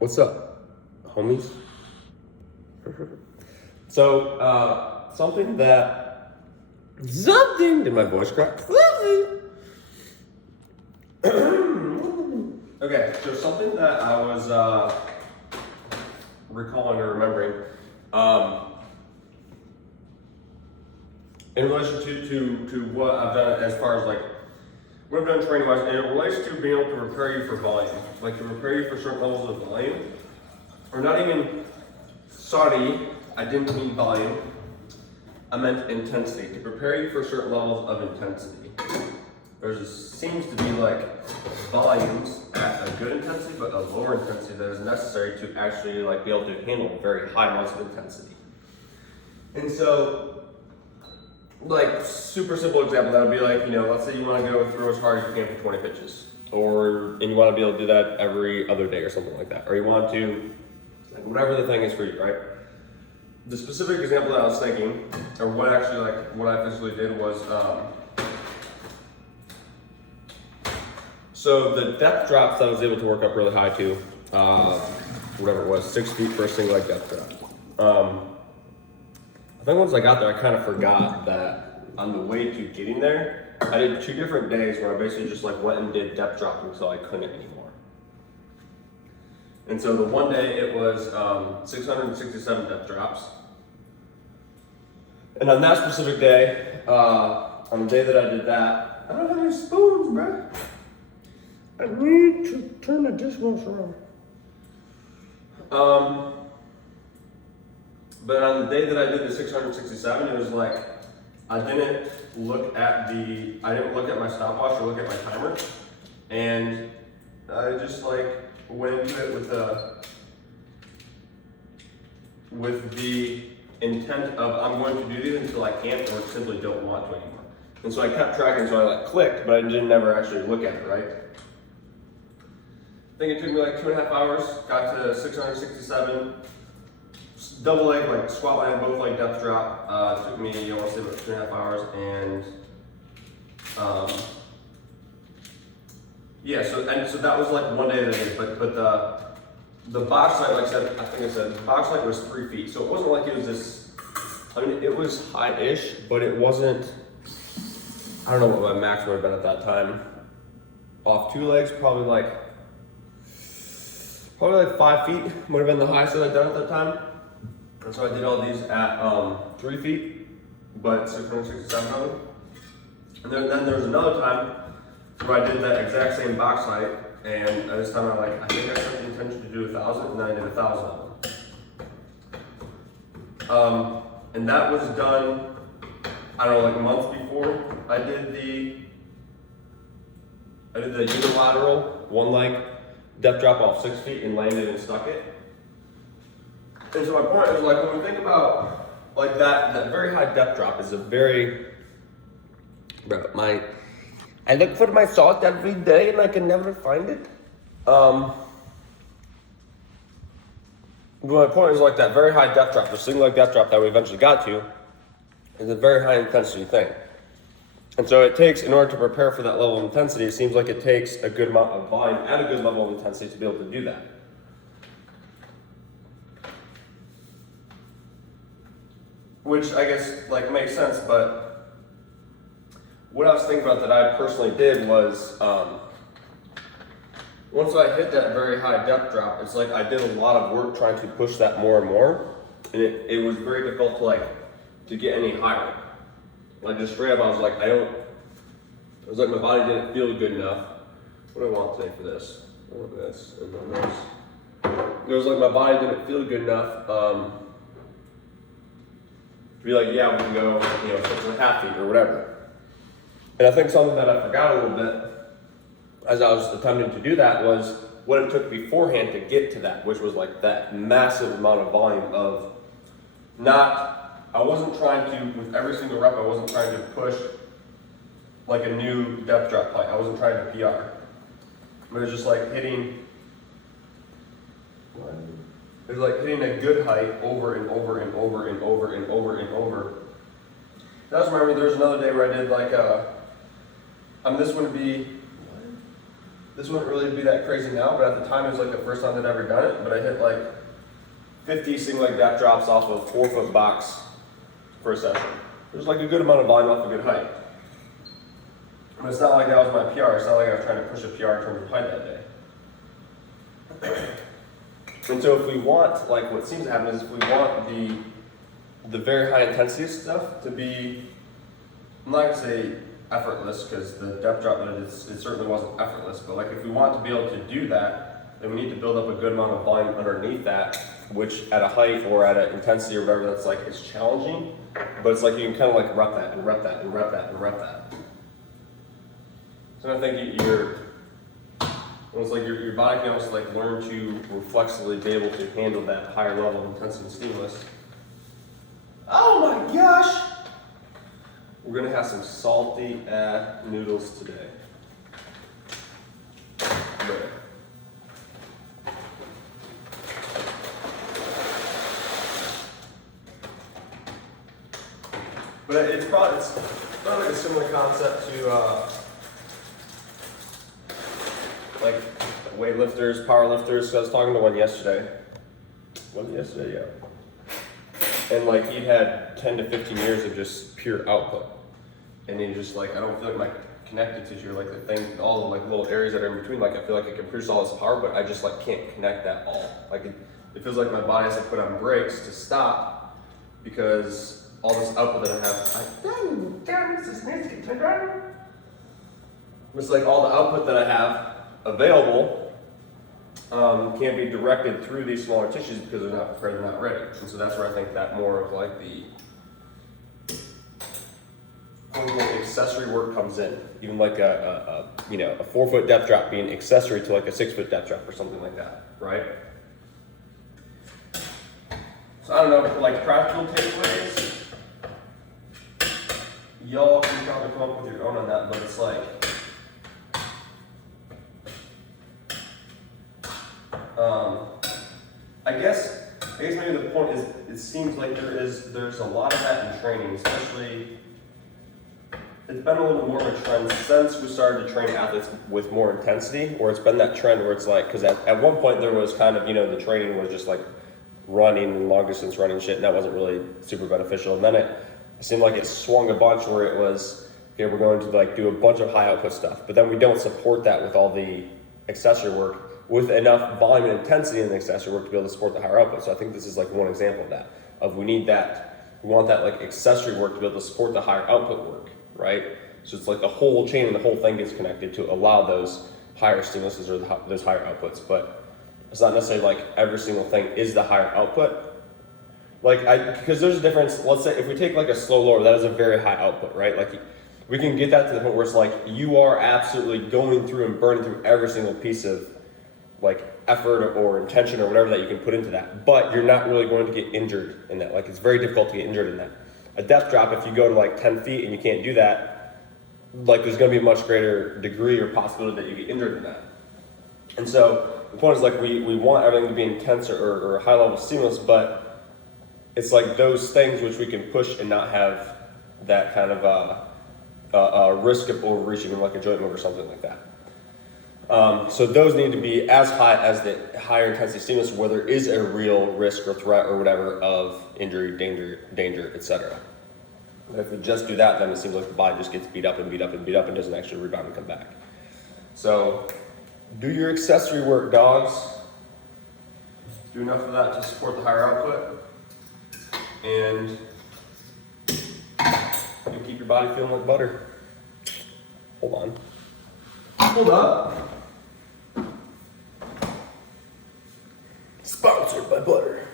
What's up, homies? So, something did my voice crack? Okay, so something that I was recalling or remembering, in relation to what I've done as far as like what I've done training wise, and it relates to being able to prepare you for volume, like to prepare you for certain levels of volume, or not even, sorry, I didn't mean volume, I meant intensity, to prepare you for certain levels of intensity. Seems to be like volumes at a good intensity, but a lower intensity that is necessary to actually like be able to handle very high amounts of intensity. And so, like super simple example, that would be like, you know, let's say you want to go throw as hard as you can for 20 pitches, and you want to be able to do that every other day or something like that, or you want to, like whatever the thing is for you, right? The specific example that I was thinking, or what I physically did was, so the depth drops that I was able to work up really high to, whatever it was, 6 feet for a single leg depth drop. I think once I got there, I kind of forgot that on the way to getting there, I did 2 different days where I basically just like went and did depth drop until I couldn't anymore. And so the one day it was 667 depth drops. And on that specific day, on the day that I did that, I don't have any spoons, bro. I need to turn the dishwasher on. But on the day that I did the 667, it was like, I didn't look at my stopwatch or look at my timer. And I just like went into it with the intent of I'm going to do these until I can't or simply don't want to anymore. And so I kept tracking, so I like clicked, but I didn't never actually look at it, right? I think it took me like 2.5 hours, got to 667. Double leg, like squat leg, both leg depth drop. Took me, I want to say about 2.5 hours, and yeah. So that was like one day that I did. But the box height, like I said, the box height was 3 feet. So it wasn't like it was this. I mean, it was high-ish, but it wasn't. I don't know what my max would have been at that time. Off 2 legs, probably like 5 feet would have been the highest that I'd done at that time. And so I did all these at 3 feet, but 667 of them. And then there was another time where I did that exact same box height, and this time I think I set the intention to do 1,000, and then I did 1,000 of them. And that was done, I don't know, like a month before I did the unilateral 1 leg depth drop off 6 feet and landed and stuck it. And so my point is, like, when we think about like that very high depth drop is a very, I look for my salt every day and I can never find it. But my point is, like, that very high depth drop, the single leg depth drop that we eventually got to, is a very high intensity thing. And so it takes, in order to prepare for that level of intensity, it seems like it takes a good amount of volume at a good level of intensity to be able to do that. Which I guess like makes sense, but what I was thinking about that I personally did was, once I hit that very high depth drop, it's like I did a lot of work trying to push that more and more, and it was very difficult to get any higher. Like just straight up, I was like, it was like my body didn't feel good enough. What do I want today for this? I want this, and then this. It was like my body didn't feel good enough. To be like, yeah, we can go, 6.5 feet or whatever. And I think something that I forgot a little bit as I was attempting to do that was what it took beforehand to get to that, which was like that massive amount of volume of I wasn't trying to, with every single rep, I wasn't trying to push like a new depth drop height. I wasn't trying to PR. But it was just like hitting a good height over and over and over and over and over and over. I just remember there was another day where I did like this this wouldn't really be that crazy now, but at the time it was like the first time I'd ever done it, but I hit like 50 single leg depth drops off of a 4-foot box for a session. There's like a good amount of volume off a good height. But it's not like that was my PR, it's not like I was trying to push a PR in terms of height that day. And so if we want, like what seems to happen is if we want the very high intensity stuff to be, I'm not gonna say effortless, because the depth drop, it certainly wasn't effortless, but like if we want to be able to do that, then we need to build up a good amount of volume underneath that, which at a height or at an intensity or whatever that's like is challenging, but it's like you can kind of like rep that and rep that and rep that and rep that. So I think it's like your body can also like learn to flexibly be able to handle that higher level of intensity and stimulus. Oh my gosh! We're gonna have some salty noodles today. But it's probably like a similar concept to like weightlifters, powerlifters. I was talking to one yesterday. Was it yesterday? Yeah. And like he had 10 to 15 years of just pure output. And he just like, I don't feel like my connective tissue, like the thing, all the like little areas that are in between, like I feel like I can produce all this power, but I just like can't connect that all. Like it feels like my body has to put on brakes to stop because all this output that I have, it's like all the output that I have available can't be directed through these smaller tissues because they're not prepared, they're not ready. And so that's where I think that more of like the accessory work comes in. Even like a 4-foot depth drop being accessory to like a 6-foot depth drop or something like that, right? So I don't know, like practical takeaways, y'all can probably come up with your own on that, but it's like, I guess maybe the point is, it seems like there's a lot of that in training, especially, it's been a little more of a trend since we started to train athletes with more intensity, where it's been that trend where it's like, because at one point there was kind of, the training was just like running and long distance running shit, and that wasn't really super beneficial. And then it seemed like it swung a bunch where it was, okay, we're going to like do a bunch of high output stuff, but then we don't support that with all the accessory work with enough volume and intensity in the accessory work to be able to support the higher output. So I think this is like one example of that, we want that like accessory work to be able to support the higher output work, right? So it's like the whole chain and the whole thing gets connected to allow those higher stimuluses or those higher outputs, but it's not necessarily like every single thing is the higher output. Because there's a difference, let's say if we take like a slow lower, that is a very high output, right? Like we can get that to the point where it's like you are absolutely going through and burning through every single piece of like effort or intention or whatever that you can put into that, but you're not really going to get injured in that. Like it's very difficult to get injured in that. A depth drop, if you go to like 10 feet and you can't do that, like there's going to be a much greater degree or possibility that you get injured in that. And so the point is like we want everything to be intense or high level stimulus, but it's like those things which we can push and not have that kind of risk of overreaching in like a joint move or something like that. So those need to be as high as the higher intensity stimulus where there is a real risk or threat or whatever of injury, danger, etc. If we just do that, then it seems like the body just gets beat up and beat up and beat up and doesn't actually rebound and come back. So do your accessory work, dogs. Do enough of that to support the higher output, and you'll keep your body feeling like butter. Hold on. Hold up. Sponsored by butter.